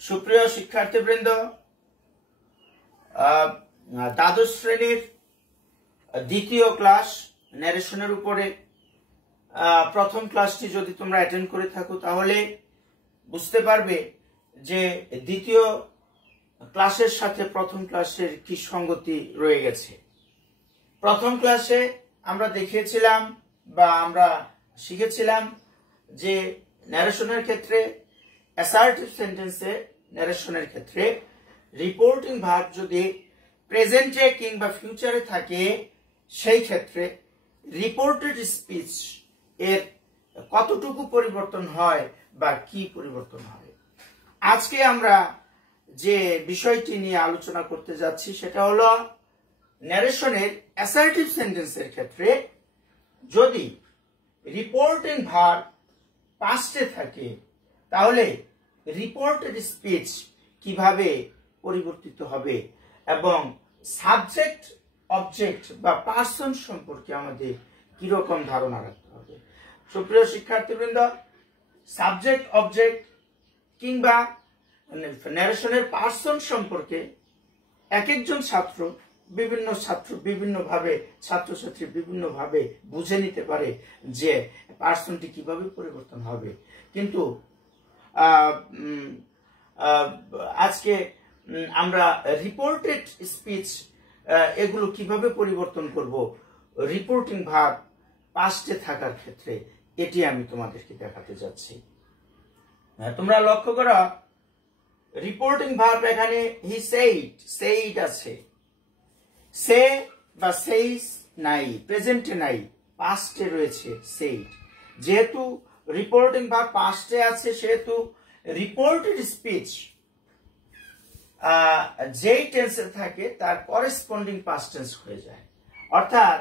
সুপ্রিয় শিক্ষার্থীবৃন্দ, দ্বাদশ শ্রেণীর দ্বিতীয় ক্লাস ন্যারেশনের উপরে প্রথম ক্লাসটি যদি তোমরা অ্যাটেন্ড করে থাকো তাহলে বুঝতে পারবে যে দ্বিতীয় ক্লাসের সাথে প্রথম ক্লাসের কি সঙ্গতি রয়ে গেছে। প্রথম ক্লাসে আমরা দেখিয়েছিলাম বা আমরা শিখেছিলাম যে ন্যারেশনের ক্ষেত্রে অ্যাসার্টিভ সেন্টেন্সে ন্যারেশনের ক্ষেত্রে রিপোর্টিং ভার্ব যদি প্রেজেন্টে কিংবা ফিউচারে থাকে সেই ক্ষেত্রে রিপোর্টেড স্পিচ এর কতটুকু পরিবর্তন হয় বা কি পরিবর্তন হয়। আজকে আমরা যে বিষয়টি নিয়ে আলোচনা করতে যাচ্ছি সেটা হলো ন্যারেশনের অ্যাসার্টিভ সেন্টেন্সের ক্ষেত্রে যদি রিপোর্টিং ভার্ব পাস্টে থাকে তাহলে রিপোর্টেড স্পিচ কিভাবে পরিবর্তিত হবে এবং সাবজেক্ট অবজেক্ট বা পার্সন সম্পর্কে আমাদের কিরকম ধারণা রাখতে হবে। সুপ্রিয় শিক্ষার্থীবৃন্দ, সাবজেক্ট অবজেক্ট কিংবা ন্যারেশনের পার্সন সম্পর্কে এক একজন বিভিন্নভাবে ছাত্রছাত্রী বিভিন্নভাবে বুঝে নিতে পারে যে পার্সনটি কিভাবে পরিবর্তন হবে। কিন্তু আজকে আমরা রিপোর্টেড স্পিচ এগুলো কিভাবে পরিবর্তন করব রিপোর্টিং ভার্ব পাস্টে থাকার ক্ষেত্রে, এটি আমি তোমাদেরকে দেখাতে যাচ্ছি। তোমরা লক্ষ্য করো, রিপোর্টিং ভার্ব এখানে হি সেইড আছে, সে বা সেইস নাই, প্রেজেন্টে নাই, পাস্টে রয়েছে সেইড। যেহেতু রিপোর্টিং ভার্ব পাস্টে আছে সেহেতু রিপোর্টেড স্পিচ যেই টেন্সে থাকে তার করেসপন্ডিং পাস্ট টেন্স হয়ে যায়। অর্থাৎ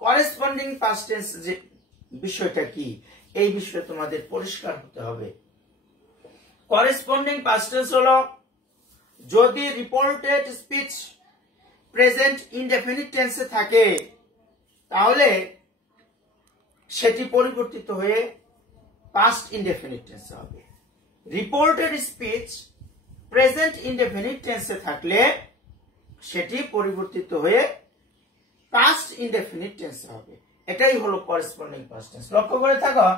করেসপন্ডিং পাস্ট টেন্স যে বিষয়টা কি, এই বিষয়ে তোমাদের পরিষ্কার হতে হবে। করেসপন্ডিং পাস্ট টেন্স হলো যদি রিপোর্টেড স্পিচ প্রেজেন্ট ইনডেফিনিট টেন্সে থাকে তাহলে সেটি পরিবর্তিত হয়ে পাস্ট ইনডেফিনিট টেন্সে হবে। রিপোর্টেড স্পিচ প্রেজেন্ট ইনডেফিনিট টেন্সে থাকলে সেটি পরিবর্তিত হয়ে পাস্ট ইনডেফিনিট টেন্সে হবে। এটাই হলো করেসপন্ডিং পাস্ট টেন্স। লক্ষ্য করে থাকো,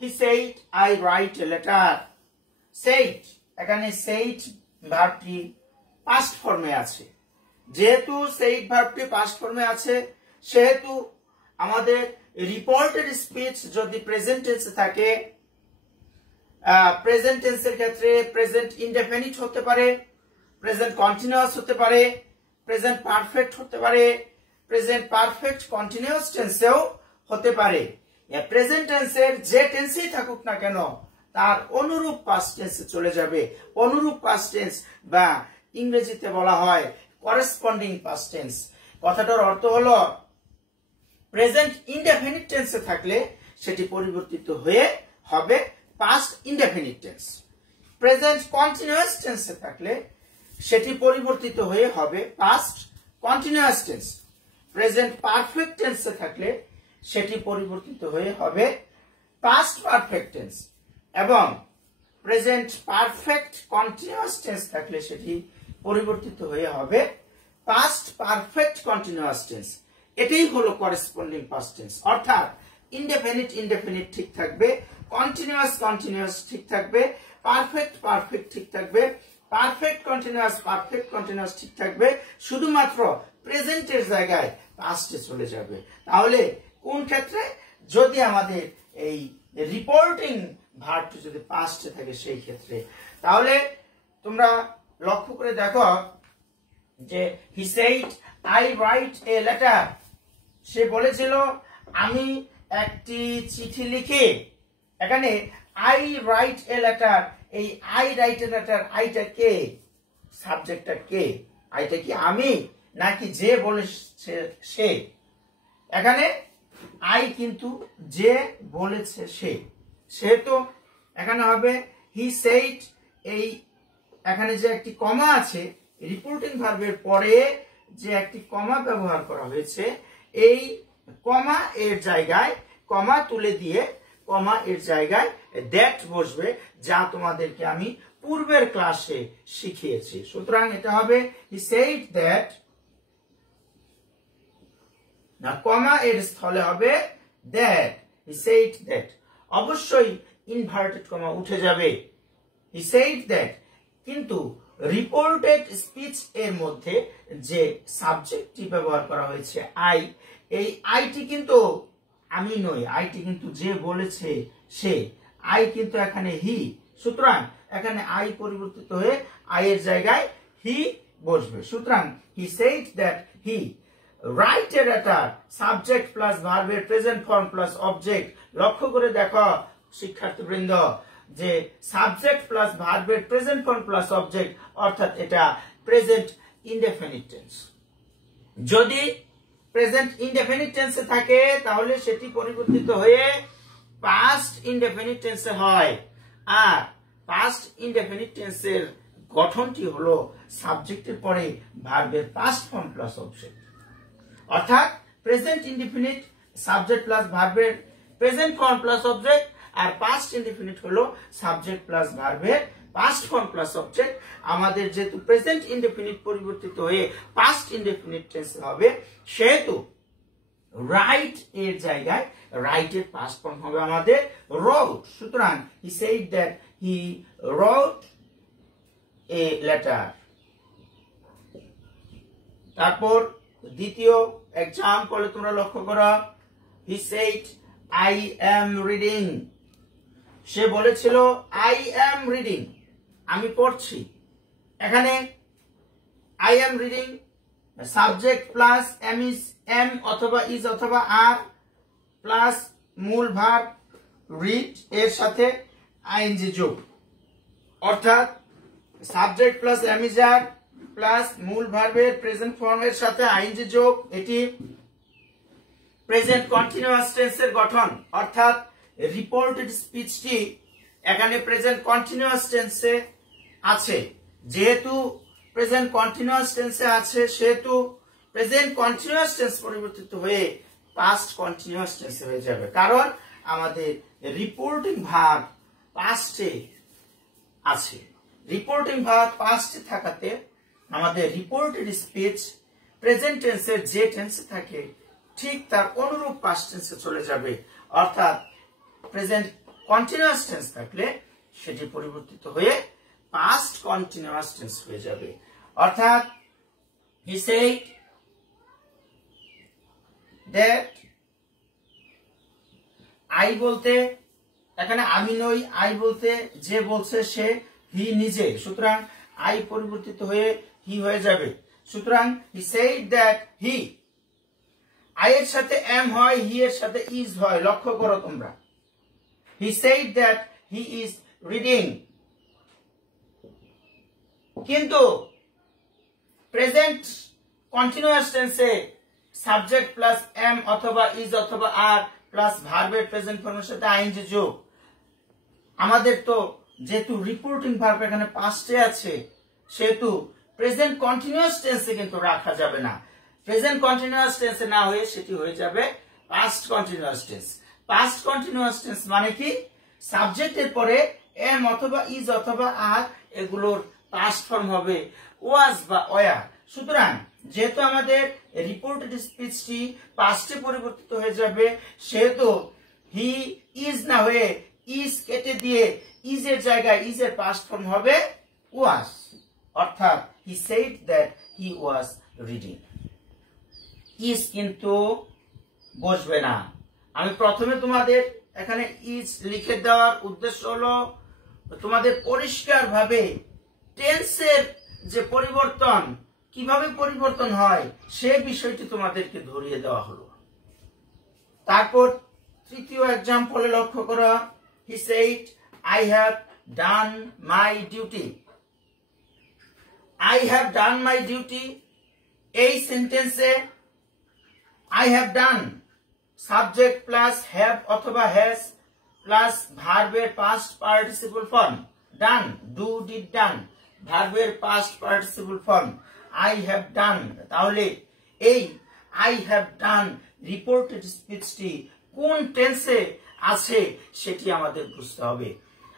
হি said I write a letter. Said, এখানে সেইড ভার্বটি পাস্ট ফর্মে আছে। যেহেতু সেইড ভার্বটি পাস্ট ফর্মে আছে সেহেতু আমাদের রিপোর্টেড স্পিচ যদি প্রেজেন্ট টেন্সে থাকে, প্রেজেন্ট টেন্সের ক্ষেত্রে প্রেজেন্ট ইনডেফিনিট হতে পারে, প্রেজেন্ট কন্টিনিউয়াস হতে পারে, প্রেজেন্ট পারফেক্ট হতে পারে, প্রেজেন্ট পারফেক্ট কন্টিনিউয়াস টেন্সেও হতে পারে। প্রেজেন্ট টেন্সের যে টেন্সেই থাকুক না কেন তার অনুরূপ পাস্ট টেন্সে চলে যাবে। অনুরূপ পাস্ট টেন্স বা ইংরেজিতে বলা হয় করেসপন্ডিং পাস্ট টেন্স। কথাটার অর্থ হলো প্রেজেন্ট ইনডেফিনিট টেন্সে থাকলে সেটি পরিবর্তিত হয়ে হবে past indefinite tense. Present continuous টেন্সে থাকলে সেটি পরিবর্তিত হয়ে হবে past continuous tense. Present perfect টেন্সে থাকলে সেটি পরিবর্তিত হয়ে হবে পাস্ট পারফেক্ট টেন্স এবং প্রেজেন্ট পারফেক্ট কন্টিনিউয়াস টেন্স থাকলে সেটি পরিবর্তিত হয়ে হবে পাস্ট পারফেক্ট কন্টিনিউয়াস টেন্স। এটাই হলো করেসপন্ডিং পাস্ট টেন্স। অর্থাৎ ইনডেফিনিট ঠিক থাকবে, কন্টিনিউয়াস ঠিক থাকবে, পারফেক্ট ঠিক থাকবে, পারফেক্ট কন্টিনিউয়াস ঠিক থাকবে, শুধুমাত্র প্রেজেন্টের জায়গায় পাস্টে চলে যাবে। তাহলে কোন ক্ষেত্রে? যদি আমাদের এই রিপোর্টিং ভার্বটি যদি পাস্টে থাকে সেই ক্ষেত্রে। তাহলে তোমরা লক্ষ্য করে দেখো যে he said I write a letter, সে বলেছিল আমি একটি চিঠি লিখি। এখানে আই রাইট এ লেটার, এই আই রাইট এ লেটার, আইটা কে? সাবজেক্টটা কে? আইটা কি আমি নাকি যে বলেছে সে? এখানে আই কিন্তু যে বলেছে সে, সেহেতু এখানে হবে হি সেইড। এই এখানে যে একটি কমা আছে, রিপোর্টিং ভার্বের পরে যে একটি কমা ব্যবহার করা হয়েছে, এই কমা এর জায়গায় কমা তুলে দিয়ে কমা এর জায়গায় দ্যাট বসবে, যা তোমাদেরকে আমি পূর্বের ক্লাসে শিখিয়েছি। সুতরাং এটা হবে he said that, না কমা এর স্থলে হবে that, he said that, অবশ্যই ইনভার্টেড কমা উঠে যাবে। he said that, কিন্তু রিপোর্টেড স্পিচ এর মধ্যে যে সাবজেক্টটি ব্যবহার করা হয়েছে আই, এই আইটি কিন্তু আমি নই, আইটি কিন্তু যে বলেছে সে, আই কিন্তু এখানে হি। সুতরাং এখানে আই পরিবর্তিত হয়ে আই এর জায়গায় হি বসবে। সুতরাং he said that he write a letter, subject plus ভার্বের প্রেজেন্ট ফর্ম প্লাস অবজেক্ট। লক্ষ্য করে দেখো শিক্ষার্থীবৃন্দ যে সাবজেক্ট প্লাস ভার্বের প্রেজেন্ট ফর্ম প্লাস অবজেক্ট, অর্থাৎ এটা প্রেজেন্ট ইনডেফিনিট টেন্স। যদি প্রেজেন্ট ইনডেফিনিট টেন্সে থাকে তাহলে সেটি পরিবর্তিত হয়ে পাস্ট ইনডেফিনিট টেন্সে হয়। আর পাস্ট ইনডেফিনিট টেন্সের গঠনটি হলো সাবজেক্টের পরে ভার্বের পাস্ট ফর্ম প্লাস অবজেক্ট, অর্থাৎ প্রেজেন্ট ইনডেফিনিট সাবজেক্ট প্লাস ভার্বের প্রেজেন্ট ফর্ম প্লাস অবজেক্ট, আর পাস্ট ইনডেফিনিট হলো সাবজেক্ট প্লাস ভার্বের পাস্ট ফর্ম প্লাস অবজেক্ট। আমাদের যেহেতু প্রেজেন্ট ইনডেফিনিট পরিবর্তিত হয়ে পাস্ট ইনডেফিনিট টেন্স হবে, সেহেতু রাইট এর জায়গায় রাইট এর পাস্ট ফর্ম হবে আমাদের রোট। সুতরাং he said that he wrote a letter। তারপর দ্বিতীয় এক্সাম্পলে তোমরা লক্ষ্য করো, he said I am reading, সে বলেছিল I am reading, আমি পড়ছি। এখানে I am reading subject plus am অথবা ইজ অথবা আর প্লাস মূল ভার্ব রিড এর সাথে আইএনজি যোগ, অর্থাৎ subject plus am is are plus মূল ভার্বের প্রেজেন্ট ফর্মের সাথে আইএনজি যোগ, এটি প্রেজেন্ট কন্টিনিউয়াস টেন্সের গঠন। অর্থাৎ রিপোর্টেড স্পিচটি এখানে প্রেজেন্ট কন্টিনিউয়াস টেন্সে আছে। যেহেতু প্রেজেন্ট কন্টিনিউয়াস টেন্সে আছে সেহেতু প্রেজেন্ট কন্টিনিউয়াস টেন্স পরিবর্তিত হয়ে পাস্ট কন্টিনিউয়াস টেন্সে হয়ে যাবে, কারণ আমাদের রিপোর্টিং ভার্ব পাস্টে আছে। রিপোর্টিং ভার্ব পাস্টে থাকাতে আমাদের রিপোর্টেড স্পিচ প্রেজেন্ট টেন্সের যে টেন্সে থাকে ঠিক তার অনুরূপ পাস্ট টেন্সে চলে যাবে। অর্থাৎ প্রেজেন্ট কন্টিনিউয়াস টেন্স থাকলে সেটি পরিবর্তিত হয়ে পাস্ট কন্টিনিউয়াস টেন্স হয়ে যাবে। অর্থাৎ he said that, I বলতে এখানে আমি নই, I বলতে যে বলছে সে, হি নিজে, সুতরাং I পরিবর্তিত হয়ে হি হয়ে যাবে। সুতরাং he said that he, I এর সাথে am হয়, হি এর সাথে is হয়, লক্ষ্য করো তোমরা। he said that he is reading, কিন্তু প্রেজেন্ট কন্টিনিউয়াস টেন্সে সাবজেক্ট প্লাস এম অথবা ইজ অথবা আর প্লাস ভার্বের প্রেজেন্ট ফর্মের সাথে আইএনজি যোগ। আমাদের তো যেহেতু রিপোর্টিং ভার্ব এখানে পাস্টে আছে সেহেতু প্রেজেন্ট কন্টিনিউয়াস টেন্সে কিন্তু রাখা যাবে না। প্রেজেন্ট কন্টিনিউয়াস টেন্সে না হয়ে সেটি হয়ে যাবে past continuous tense. Past continuous tense মানে কি? সাবজেক্টের পরে এম অথবা ইজ অথবা আর এগুলোর পাস্ট ফর্ম হবে ওয়াজ বা ওয়ার। সুতরাং যেহেতু আমাদের রিপোর্টেড স্পিচটি পাস্টে পরিবর্তিত হয়ে যাবে সেহেতু হি ইজ না হয়ে ইজ কেটে দিয়ে ইজ এর জায়গায় ইজ এর পাস্ট ফর্ম হবে ওয়াজ। অর্থাৎ he said that he was reading. Is কিন্তু বসবে না। আমি প্রথমে তোমাদের এখানে ইজ লিখে দেওয়ার উদ্দেশ্য হলো তোমাদের পরিষ্কার ভাবে টেন্সের যে পরিবর্তন কিভাবে পরিবর্তন হয় সে বিষয়টি তোমাদেরকে ধরিয়ে দেওয়া হলো। তারপর তৃতীয় এক্সাম্পলে লক্ষ্য করো, he said I have done my duty. I have done my duty এই সেন্টেন্সে I have done subject plus have অথবা হ্যাজ প্লাস ভার্বের past participle form done, do did done, ভার্বের past participle form I have done. তাহলে এই I have done reported স্পিচটি কোন টেন্সে আছে সেটি আমাদের বুঝতে হবে।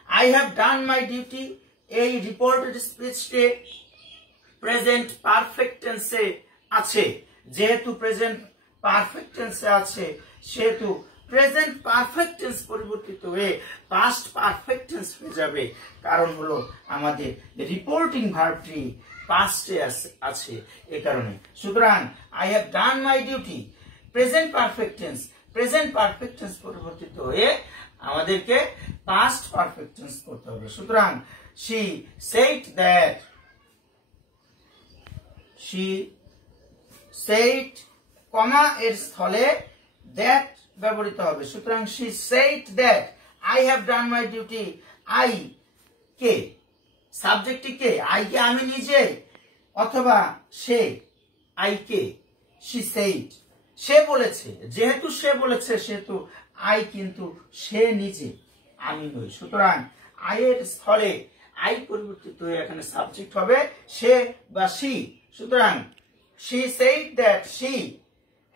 I have done my duty এই রিপোর্টেড স্পিচটি প্রেজেন্ট পারফেক্ট টেন্সে আছে। যেহেতু প্রেজেন্ট পারফেক্ট টেন্সে আছে সেহেতু প্রেজেন্ট পারফেক্ট টেন্স পরিবর্তিত হয়ে পাস্ট পারফেক্ট টেন্স হয়ে যাবে। কারণ হলো আমাদের রিপোর্টিং ভার্বটি পাস্টে আছে এই কারণে। সুতরাং I have done my duty, present perfect tense, present perfect tense পরিবর্তিত হয়ে আমাদেরকে পাস্ট পারফেক্ট টেন্স করতে হবে। সুতরাং she said that, she said কমা এর স্থলে that ব্যবহৃত হবে। সুতরাং she said that I have done my duty, I K সাবজেক্টটি K, I কে আমি নিজে অথবা সে, I কে she said, সে বলেছে, যেহেতু সে বলেছে সেহেতু I কিন্তু সে নিজে, আমি নই। সুতরাং I এর স্থলে I পরিবর্তিত হয়ে এখানে সাবজেক্ট হবে সে বা she। সুতরাং she said that she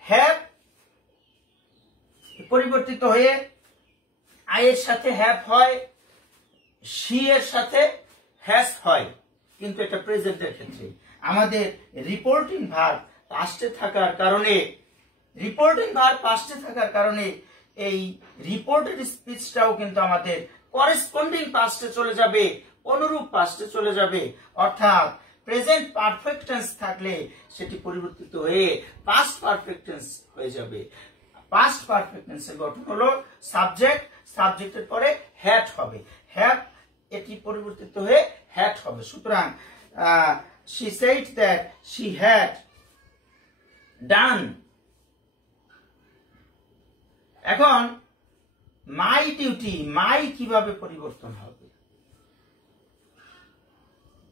have পরিবর্তিত হয়ে I এর সাথে have হয়, she এর সাথে has হয়, কিন্তু এটা প্রেজেন্টের ক্ষেত্রে। আমাদের রিপোর্টিং ভার্ব পাস্টে থাকার কারণে, রিপোর্টিং ভার্ব পাস্টে থাকার কারণে এই রিপোর্টেড স্পিচটাও কিন্তু আমাদের করেসপন্ডিং পাস্টে চলে যাবে, অনুরূপ পাস্টে চলে যাবে। অর্থাৎ প্রেজেন্ট পারফেক্ট টেন্স থাকলে সেটি পরিবর্তিত হয়ে পাস্ট পারফেক্ট টেন্স হয়ে যাবে। পাস্ট পারফেক্ট টেন্সের গঠন হলো সাবজেক্ট, সাবজেক্টের পরে হ্যাড হবে, হ্যাভ এটি পরিবর্তিত হয়ে হ্যাড হবে। সুতরাং she said that she had done। এখন মাই ডিউটি, মাই কিভাবে পরিবর্তন হবে?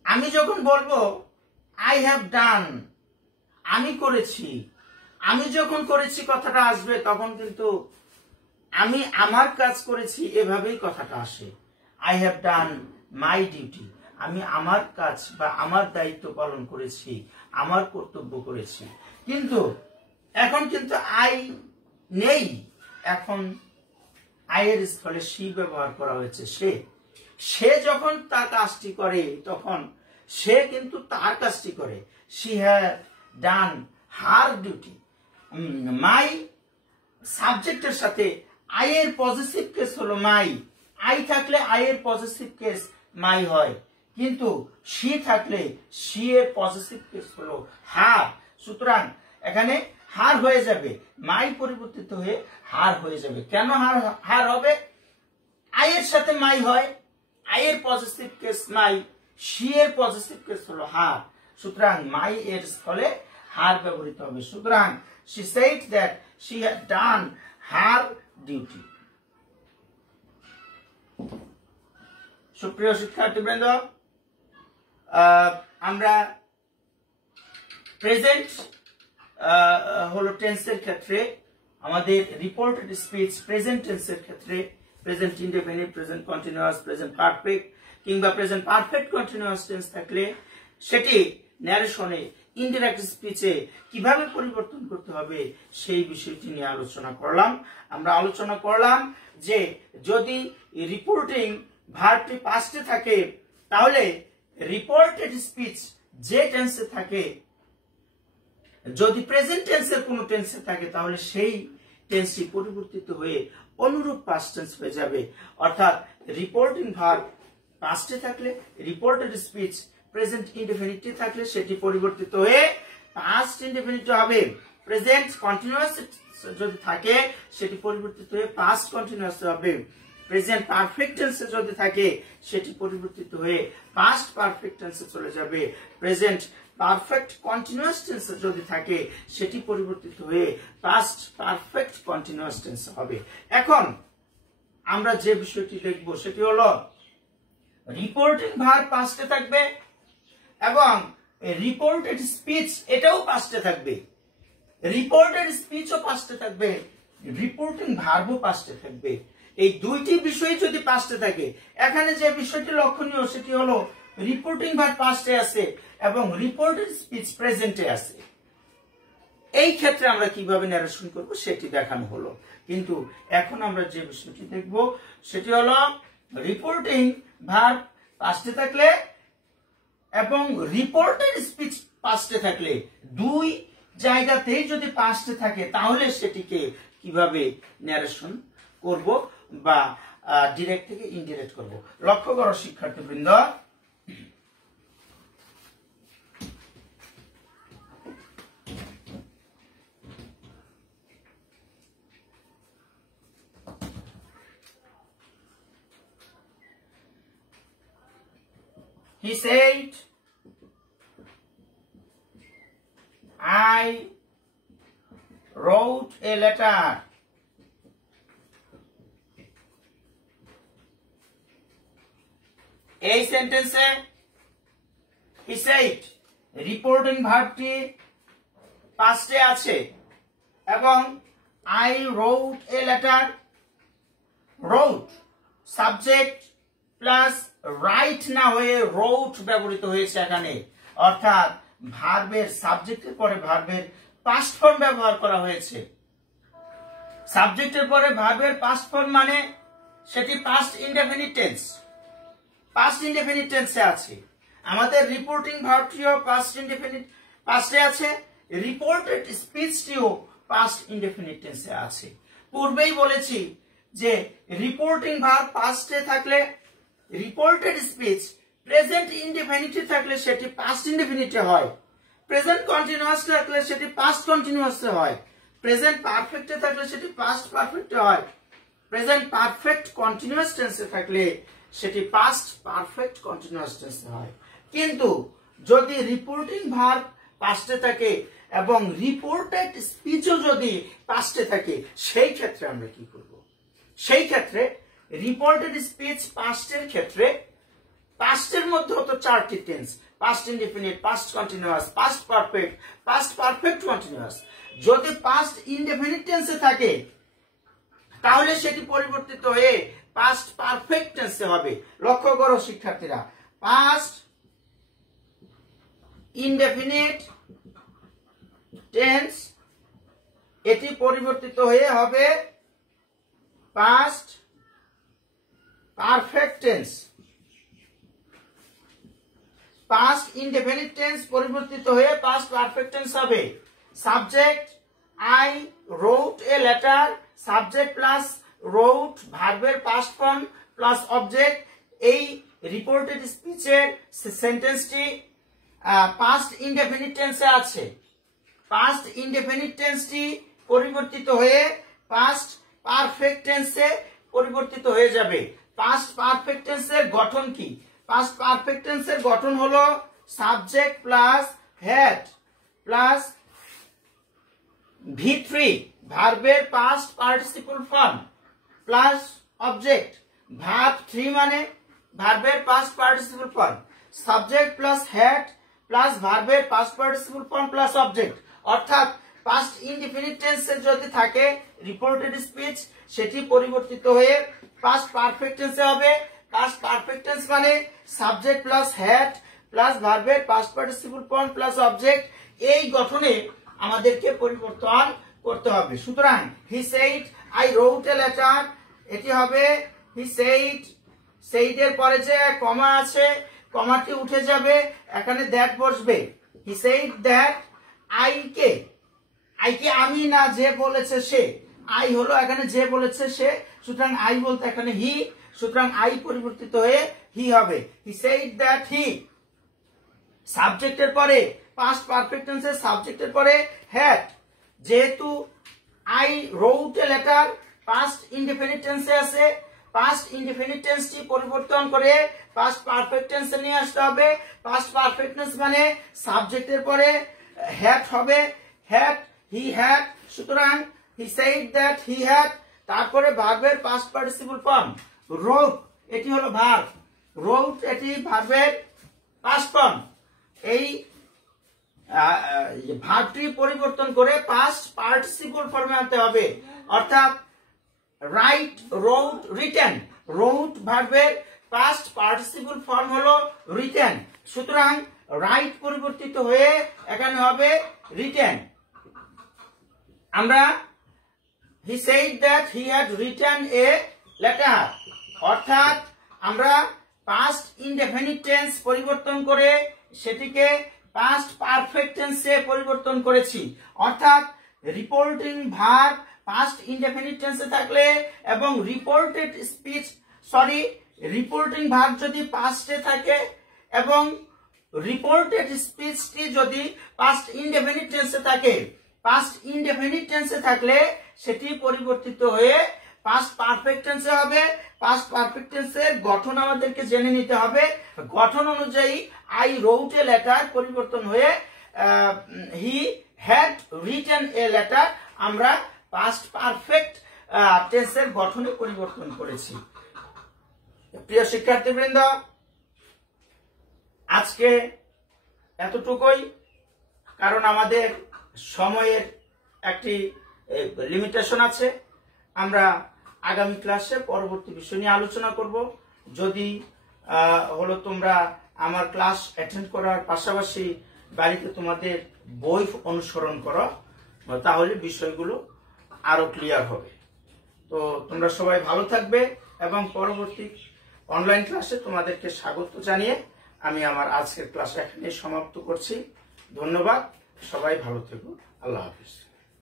আমি যখন বলবো I have done, আমি করেছি, আমি যখন করেছি কথাটা আসবে তখন কিন্তু আমি আমার কাজ করেছি এভাবেই কথাটা আসে। I have done my duty, আমি আমার কাজ বা আমার দায়িত্ব পালন করেছি, আমার কর্তব্য করেছি। কিন্তু এখন কিন্তু I নেই, এখন I এর স্থলে she ব্যবহার করা হয়েছে, সে যখন তার কাজটি করে তখন সে কিন্তু তার কাজটি করে। she had done her duty। মাই সাবজেক্টের সাথে I এর পজিটিভ কেস হলো মাই, I থাকলে I এর পজিটিভ কেস মাই হয়, কিন্তু she থাকলে she এর পজিটিভ কেস হলো হার। সুতরাং এখানে হার হয়ে যাবে, মাই পরিবর্তিত হয়ে হার হয়ে যাবে। কেন হার হবে? I এর সাথে মাই হয়, I এর পজিটিভ কেস মাই, she এর পজিটিভ কেস হলো হার। সুতরাং মাই এর স্থলে হার ব্যবহৃত হবে। সুতরাং she said that she had done her duty। সুপ্রিয় শিক্ষার্থীবৃন্দ, আমরা প্রেজেন্ট হলো টেন্সের ক্ষেত্রে আমাদের রিপোর্টেড স্পিচ প্রেজেন্ট টেন্সের ক্ষেত্রে present indefinite, present continuous, present perfect কিংবা প্রেজেন্ট পারফেক্ট কন্টিনিউয়াস টেন্স থাকলে সেটি ন্যারেশনে, ইনডিরেক্ট স্পিচে কিভাবে পরিবর্তন করতে হবে সেই বিষয়টি নিয়ে আলোচনা করলাম। আমরা আলোচনা করলাম যে যদি রিপোর্টিং ভার্বটি পাস্টে থাকে তাহলে রিপোর্টেড স্পিচ যে টেন্সে থাকে, যদি প্রেজেন্ট টেন্সের কোন টেন্সে থাকে তাহলে সেই টেন্সটি পরিবর্তিত হয়ে অনুরূপ পাস্ট টেন্স হয়ে যাবে। অর্থাৎ রিপোর্টিং ভার্ব পাস্টে থাকলে রিপোর্টেড স্পিচ প্রেজেন্ট ইনডেফিনিটে থাকলে সেটি পরিবর্তিত হয়ে পাস্ট ইনডেফিনিট হবে। প্রেজেন্ট কন্টিনিউয়াস যদি থাকে সেটি পরিবর্তিত হয়ে পাস্ট কন্টিনিউয়াস হবে। প্রেজেন্ট পারফেক্ট টেন্সে যদি থাকে সেটি পরিবর্তিত হয়ে পাস্ট পারফেক্ট টেন্সে চলে যাবে। প্রেজেন্ট পারফেক্ট কন্টিনিউয়াস টেন্সে যদি থাকে সেটি পরিবর্তিত হয়ে পাস্ট পারফেক্ট কন্টিনিউয়াস টেন্স হবে। এখন আমরা যে বিষয়টি দেখব সেটি হলো রিপোর্টিং ভার্ব পাস্টে থাকবে এবং রিপোর্টেড স্পিচ এটাও পাস্টে থাকবে। রিপোর্টেড স্পিচও পাস্টে থাকবে, রিপোর্টিং ভার্বও পাস্টে থাকবে। এই দুইটি বিষয় যদি পাস্টে থাকে, এখানে যে বিষয়টি লক্ষণীয় সেটি হলো রিপোর্টিং ভার্ব পাস্টে আছে এবং রিপোর্টেড স্পিচ প্রেজেন্টে আছে। এই ক্ষেত্রে আমরা কিভাবে ন্যারেশন করব সেটি দেখানো হলো। কিন্তু এখন আমরা যে বিষয়টি দেখব সেটি হলো রিপোর্টিং ভার্ব পাস্টে থাকলে এবং রিপোর্টেড স্পিচ পাস্টে থাকলে দুই জায়গাতেই যদি পাস্টে থাকে তাহলে সেটিকে কিভাবে ন্যারেশন করব বা ডিরেক্ট থেকে ইনডিরেক্ট করব। লক্ষ্য করো শিক্ষার্থীবৃন্দ, he said, I wrote a letter. এই সেন্টেন্সে he said রিপোর্টিং ভার্বটি পাস্টে আছে এবং I wrote a letter, wrote subject plus right না হয়ে রোট ব্যবহৃত হয়েছে এখানে, অর্থাৎ ভার্বের সাবজেক্টের পরে ভার্বের পাস্ট ফর্ম ব্যবহার করা হয়েছে। সাবজেক্টের পরে ভার্বের পাস্ট ফর্ম মানে সেটি past indefinite tense, past indefinite টেন্সে আছে। আমাদের রিপোর্টিং ভার্বটিও পাস্ট ইনডেফিনিট পাস্টে আছে, রিপোর্টেড স্পিচটিও পাস্ট ইনডেফিনিট টেন্সে আছে। পূর্বেই বলেছি যে রিপোর্টিং ভার্ব পাস্টে থাকলে রিপোর্টেড স্পিচ প্রেজেন্ট ইনডেফিনিটে থাকলে সেটি পাস্ট ইনডেফিনিটে হয়, প্রেজেন্ট কন্টিনিউয়াস থাকলে সেটি পাস্ট কন্টিনিউয়াসে হয়, প্রেজেন্ট পারফেক্টে থাকলে সেটি পাস্ট পারফেক্টে হয়, প্রেজেন্ট পারফেক্ট কন্টিনিউয়াস টেন্সে থাকলে সেটি পাস্ট পারফেক্ট কন্টিনিউয়াস টেন্সে হয়। কিন্তু যদি রিপোর্টিং ভার্ব পাস্টে থাকে এবং রিপোর্টেড স্পিচও যদি পাস্টে থাকে সেই ক্ষেত্রে আমরা কি করব? সেই ক্ষেত্রে রিপোর্টেড স্পিচ পাস্টের ক্ষেত্রে পাস্টের মধ্যে হতো চারটি tense, past indefinite, past continuous, past perfect continuous. যদি পাস্ট ইনডেফিনিট টেন্সে থাকে তাহলে সেটি পরিবর্তিত হয়ে পাস্ট পারফেক্ট টেন্সে হবে। লক্ষ্য করো শিক্ষার্থীরা, পাস্ট ইনডেফিনিট টেন্স এটি পরিবর্তিত হয়ে হবে past perfect tense. Past indefinite tense পরিবর্তিত হয়ে পাস্ট পারফেক্ট টেন্স হবে। Subject I wrote a letter, subject plus রোট ভার্বের পাস্ট ফর্ম প্লাস অবজেক্ট। এই রিপোর্টেড স্পিচের সেন্টেন্সটি পাস্ট ইনডেফিনিট টেন্সে আছে। পাস্ট ইনডেফিনিট টেন্সটি পরিবর্তিত হয়ে পাস্ট পারফেক্ট টেন্সে পরিবর্তিত হয়ে যাবে। পাস্ট পারফেক্ট টেন্সের গঠন কি? পাস্ট পারফেক্ট টেন্সের গঠন হলো subject plus had plus V3 ভার্বের past participle form plus object. Verb 3 মানে ভার্বের past participle form, subject plus had plus ভার্বের past participle form plus object. অর্থাৎ পাস্ট ইনডিফিনিট টেন্সে যদি থাকে রিপোর্টেড স্পিচ সেটি পরিবর্তিত হয়ে পাস্ট পারফেক্ট টেন্সে হবে। পাস্ট পারফেক্ট টেন্স মানে সাবজেক্ট প্লাস হ্যাড প্লাস ভার্বের past participle form plus object. এই গঠনে আমাদেরকে পরিবর্তন করতে হবে। সুতরাং he said I wrote a letter, এটি হবে হি সেইড। সেইডের পরে যে কমা আছে কমাটি উঠে যাবে, এখানে দ্যাট বসবে। হি সেইড দ্যাট আই কে আমি না, যে বলেছে সে, আই হলো এখানে যে বলেছে সে, সুতরাং আই বলতে এখানে হি, সুতরাং আই পরিবর্তিত হয়ে হি হবে। He said that he. সাবজেক্টের পরে পাস্ট পারফেক্ট টেন্সের সাবজেক্টের পরে হ্যাড, যেহেতু I wrote a letter past indefinite টেন্সে আছে, পাস্ট ইনডিফিনিট টেন্সটি পরিবর্তন করে পাস্ট পারফেক্ট টেন্সে নিয়ে আসতে হবে। পাস্ট পারফেক্ট টেন্স মানে সাবজেক্টের পরে হ্যাড হবে, হ্যাড হি হ্যাড। সুতরাং he said that he had, তারপরে ভার্বের পাস্ট পার্টিসিপল ফর্ম রোট, এটি হলো ভার্ব। রোট এটি ভার্বের পাস্ট ফর্ম। এই ভার্বটি পরিবর্তন করে পাস্ট পার্টিসিপল ফর্মে আনতে হবে। অর্থাৎ রাইট, রোট, রিটেন। রোট ভার্বের পাস্ট পার্টিসিপল ফর্ম হলো রিটেন, সুতরাং রাইট পরিবর্তিত হয়ে এখানে হবে রিটেন। আমরা হি said that he had written a letter, অর্থাৎ আমরা পাস্ট ইনডেফিনিট টেন্স পরিবর্তন করে সেটিকে পাস্ট পারফেক্ট টেন্সে পরিবর্তন করেছি। অর্থাৎ রিপোর্টিং ভার্ব পাস্ট ইনডেফিনিট টেন্সে থাকলে এবং রিপোর্টিং ভার্ব যদি পাস্টে থাকে এবং রিপোর্টেড স্পিচটি যদি পাস্ট ইনডেফিনিট টেন্সে থাকে, পাস্ট ইনডেফিনিট টেন্সে থাকলে সেটি পরিবর্তিত হয়ে পাস্ট পারফেক্ট টেন্সে হবে। পাস্ট পারফেক্ট টেন্সের গঠন আমাদেরকে জেনে নিতে হবে। গঠন অনুযায়ী আই রোট এ লেটার পরিবর্তন হয়ে he had written a letter আমরা পাস্ট পারফেক্ট টেন্সের গঠনে পরিবর্তন করেছি। প্রিয় শিক্ষার্থীবৃন্দ, আজকে এতটুকুই, কারণ আমাদের সময়ের একটি লিমিটেশন আছে। আমরা আগামী ক্লাসে পরবর্তী বিষয় নিয়ে আলোচনা করব। যদি তোমরা আমার ক্লাস অ্যাটেন্ড করার পাশাপাশি বাড়িতে তোমাদের বই অনুসরণ করো, তাহলে বিষয়গুলো আরো ক্লিয়ার হবে। তো তোমরা সবাই ভালো থাকবে এবং পরবর্তী অনলাইন ক্লাসে তোমাদেরকে স্বাগত জানিয়ে আমি আমার আজকের ক্লাস এখানে সমাপ্ত করছি। ধন্যবাদ, সবাই ভালো থেকো। আল্লাহ হাফিজ।